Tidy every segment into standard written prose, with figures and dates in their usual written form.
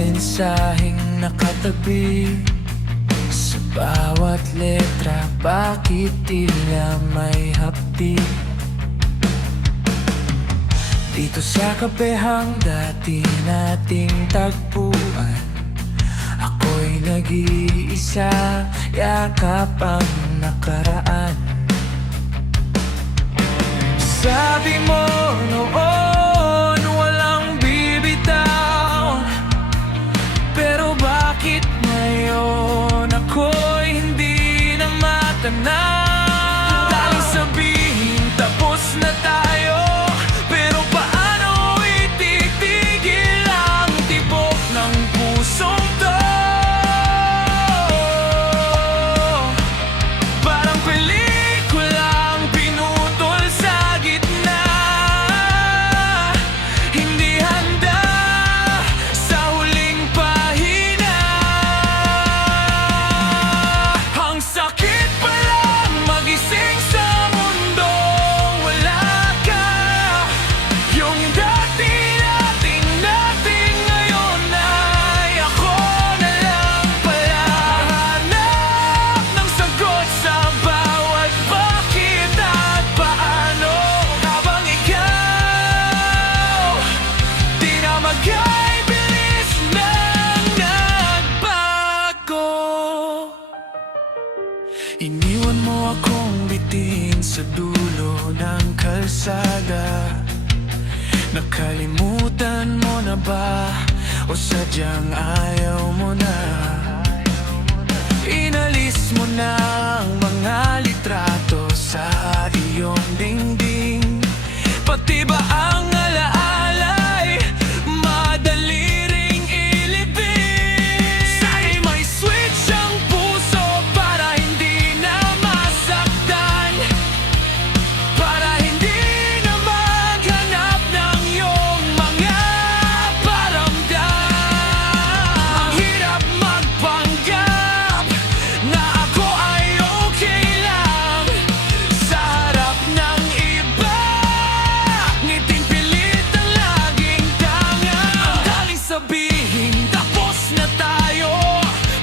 mensaheng nakatabi sa bawat letra, bakit tila may hapdi? Dito sa kabehang dati nating tagpuan, ako'y nag-iisa, yakap ang nakaraan. Sabi mo noon walang bibitaw, pero bakit ngayon ako'y hindi na matanaw? Daling sabihin tapos na tayo, pero paano ititigil ang tibok ng pusong to? Parang pelikulang pinutol sa gitna, hindi handa sa huling pahina. Ang sakit palang magising sa mundong wala ka. Yung dati nating ngayon ay ako na lang pala. Hanap ng sagot sa bawat bakit at paano, habang ikaw di na magay-bilis nang nagbago. Iniwan mo akong bitin sa dulo ng kalsada. Nakalimutan mo na ba o sadyang ayaw mo na? Inalis mo na ang mga litrato sa iyong dingding, pati ba ang alaalay madali ring ilibing? Sana'y may switch ang puso para hindi na masaktan, para hindi na maghanap ng iyong mga paramdam. Ang hirap magpanggap na ako ay okay lang sa harap ng iba. Ngiting pilit ang laging tanga. Ang daling sabihin tapos na tayo,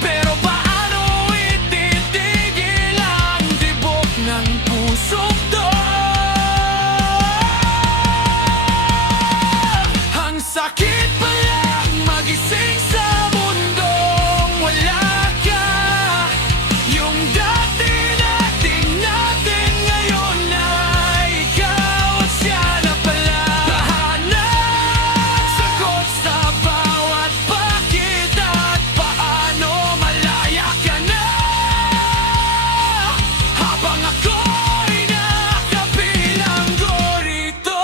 pero paano ititigil ang tibok ng pusong to? Ang sakit palang magising sa mundong wala ka. Yung dati nating ngayon ay ikaw at siya na pala. Hanap sagot sa bawat bakit at paano, malaya ka na habang ako'y nakabilanggo rito.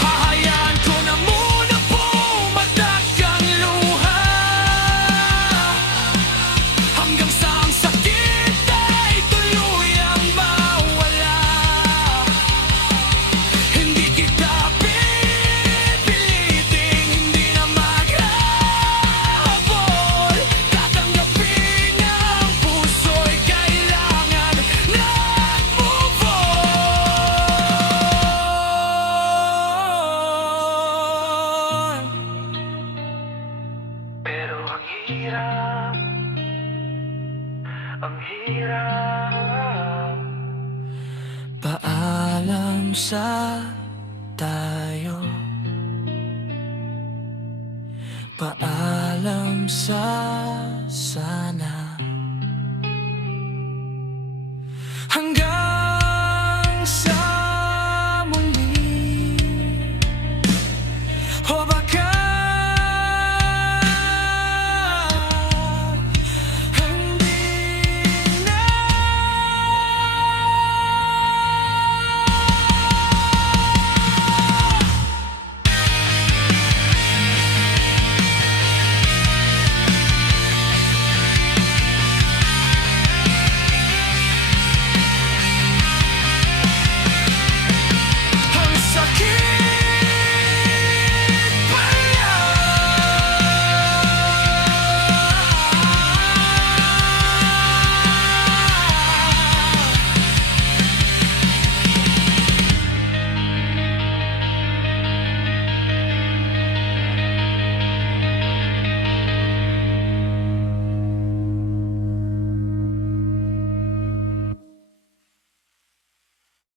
Hahayaan ko na muna pumatak ang luha, hanggang sa ang sakit ay tuluyang mawala. Hindi kita pipiliting, hindi na maghabol. Tatanggapin ang puso'y kailangan nag-move on. Pero ang hirap, ang hirap. Paalam sa tayo, paalam sa sana.